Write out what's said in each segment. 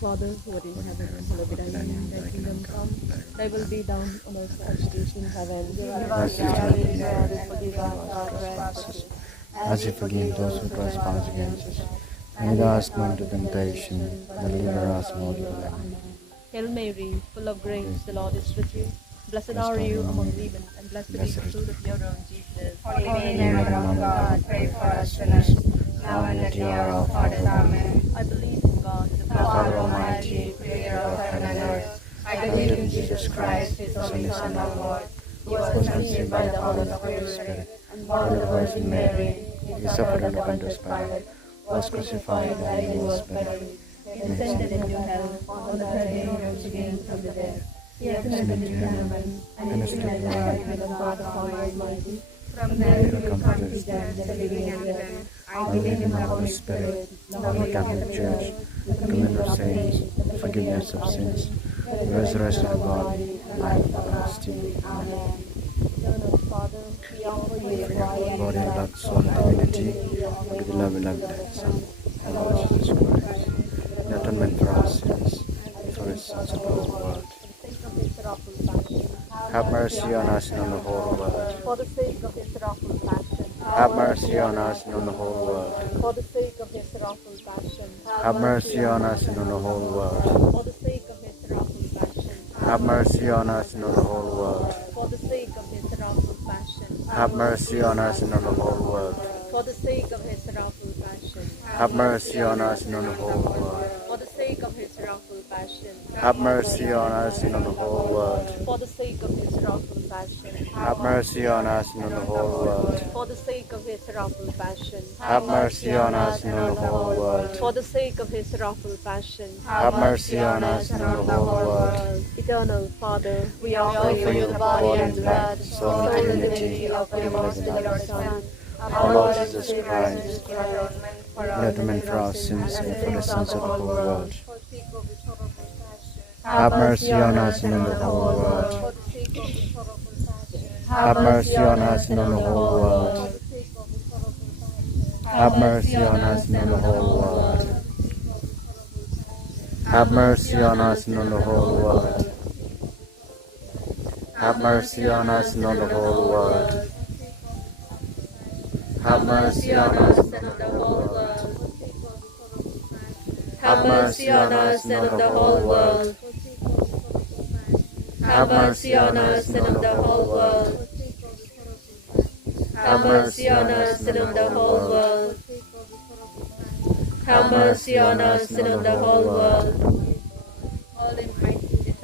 Father, who art in heaven, hallowed be thy name. Thy kingdom come, thy will be done on earth as it is in heaven. Give us our daily bread and forgive us our trespasses, as we forgive those who trespass against us. And lead us not into temptation, but deliver us from evil. Amen. Hail Mary, full of grace, the Lord is with you. Blessed are you among women, and blessed is the fruit of your womb, Jesus. Holy Mary, Mother of God, pray for us sinners, now and at the hour of our death. Amen. I believe in God, the Father Almighty, creator of heaven and earth. I believe in Jesus Christ, his only Son, our Lord, who was conceived by the Holy Spirit, and born of the Virgin Mary. He suffered under Pontius Pilate, was crucified, and he was buried. He descended into hell. On the third day he rose again from the dead. He ascended into heaven, and is seated at the right hand of God the Almighty. From there he will come to judge the living and the dead. I believe in the Holy Spirit, the Holy Catholic Church, the communion of saints, the forgiveness of sins, the resurrection of the body, and life everlasting. Amen. Eternal Father, we offer you your body and Body and blood, soul, and divinity, with the love and love of the Son, our Lord Jesus Christ, the atonement for our sins, and for his sons of the whole world. Have mercy on us and on the whole world. For the sake of his sorrowful passion. Have mercy on us and on the whole world. For the sake of his sorrowful passion. Have mercy on us and on the whole world. For the sake of his sorrowful passion. Have mercy on us and on the whole world. For the sake of his sorrowful passion. Have mercy on us and on the whole world. For the sake of his sorrowful passion. Have mercy on us and on the whole world. For the sake of his sorrowful passion. Have mercy on us and on the whole world. For the sake of his sorrowful passion. Have mercy on us and on the whole world. For the sake of his sorrowful passion. Have mercy on us and on the whole world. For the sake of his sorrowful passion. Have mercy on us and on the whole world. Eternal Father, we Offer offer you the body and blood, soul, and divinity of your most beloved Son, our Lord Jesus Christ, an atonement for our sins and for the sins of the whole world. Have mercy on us and on the whole world. Have mercy on us and on the whole world. Have mercy on us and on the whole world. Have mercy on us and on the whole world. Have mercy on us and on the whole world. Have mercy on us and on the whole world. have mercy on us and on the whole world. Have mercy on us and on the whole world. Have mercy on us and on the whole world. Have mercy on us and on the whole world.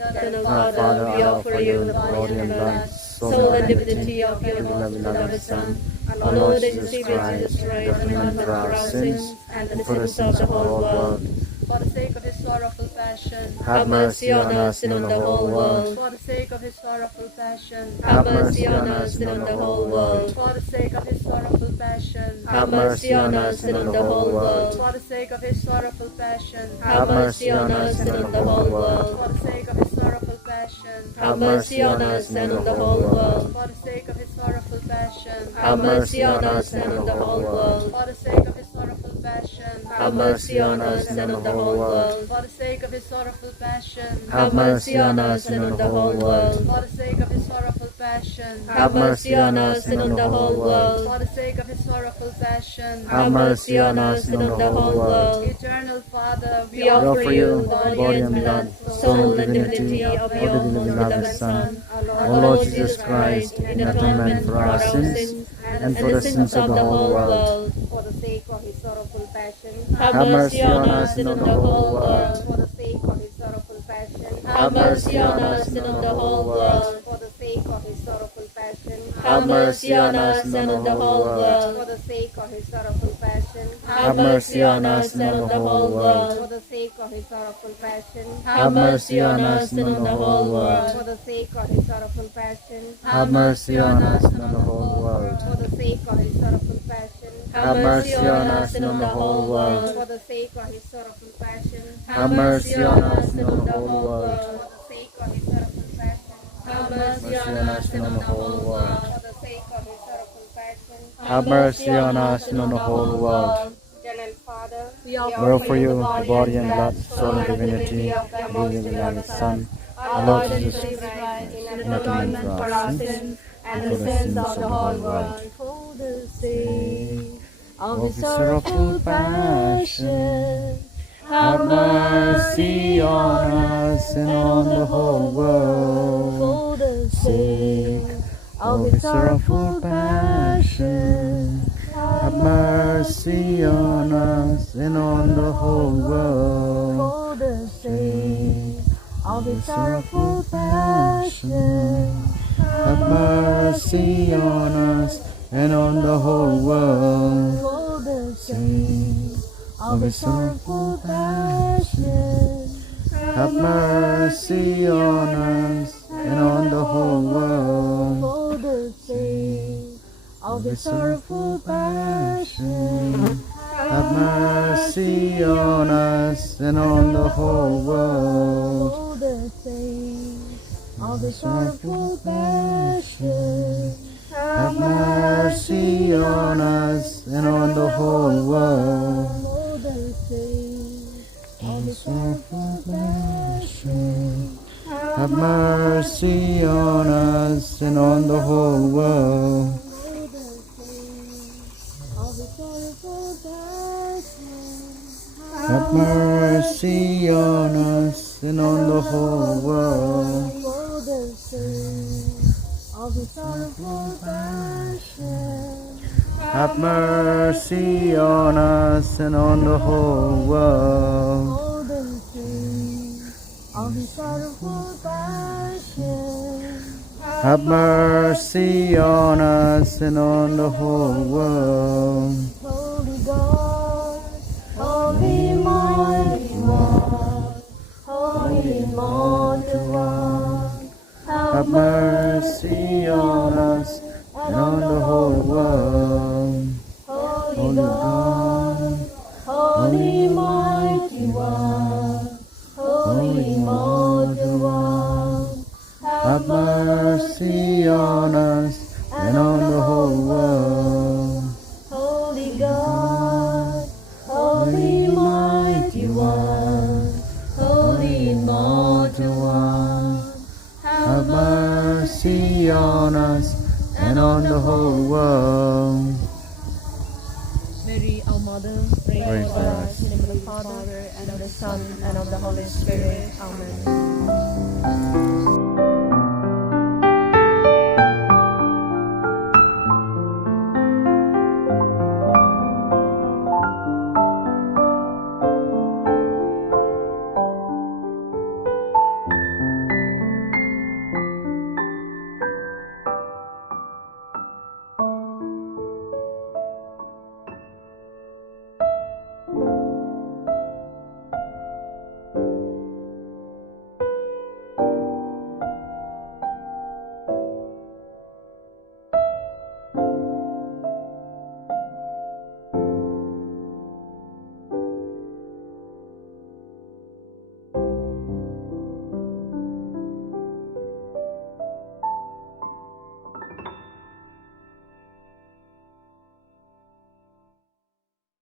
Eternal Father, we offer you the body and blood, soul and divinity of your most beloved Son, our Lord and Savior Jesus Christ, and for our sins and the sins of the whole world. For the sake of his sorrowful passion, Have mercy on us and on the whole world. for the sake of his sorrowful passion, Have mercy on us and on the whole world. for the sake of his sorrowful passion, Have mercy on us and on the whole world. for the sake of his sorrowful passion, Have mercy on us and on the whole world. for the sake of his sorrowful passion, Have mercy on us and on the whole world. for the sake of his sorrowful passion, Have mercy on us and on the whole world. for the sake of his sorrowful passion, Have mercy on us and on the whole world. for the sake of his sorrowful passion, Have mercy on us and on the whole world. for the sake of his sorrowful passion, Have mercy on us and on the whole world. for the sake of his sorrowful passion. Have mercy on us and on the whole world. Eternal Father, We offer you the body and blood, soul and divinity of your most beloved Son, our Lord Jesus Christ, in atonement for our sins and for the sins of the whole world. for the sake of his sorrowful passion, Have mercy on us and on the whole world. for the sake of his sorrowful passion, Have mercy on us and on the whole world. for the sake of his sorrowful passion, Have mercy on us and on the whole world. for the sake of his sorrowful passion, Have mercy on us and on the whole for world. the sake of his sorrowful passion, Have mercy on us and on the whole world. for the sake of his sorrowful passion, Have mercy on us and on the whole world. for the sake of his sorrowful passion, Have mercy on us and on the whole world. for the sake of his sorrowful passion, Have mercy on us and on the whole world. for the sake of his sorrowful passion, Have mercy on us and on the whole world. for the sake of his sorrowful passion. Have mercy on us and on the whole world. Eternal Father, We offer you the body and blood, soul and divinity of your beloved Son, our Lord Jesus Christ, in atonement for our sins and for the sins of the whole world. For the sake of O his sorrowful passion, have mercy on us and on the whole world. for the sake of his sorrowful passion, have mercy on us and on the whole world. for the sake of his sorrowful passion, have mercy on us and on the whole world. for the sake of his sorrowful passion, have mercy on us and on the whole world. for the sake of his sorrowful passion, have mercy on us and on the whole world. for the sake of his sorrowful passion, have mercy on us and on the whole world. for the sake of his sorrowful passion, have mercy on us and on the whole world. for the sake of his sorrowful passion, have mercy on us and on the whole world. for the sake of his sorrowful passion, have mercy on us and on the whole world. for the sake of his sorrowful passion, have mercy on us and on the whole world. Holy God, Holy Mighty One, Holy Immortal One, have mercy on us and on the whole world. Holy God, Holy Mighty One, Holy Immortal One, have mercy on us and on the whole world. Holy God, Holy Mighty One, Holy Immortal One, have mercy on us and on the whole world. Mary, our Mother, pray Pray for for us. us. In the name of the Father, and of the Son, and of the Holy Spirit. Amen.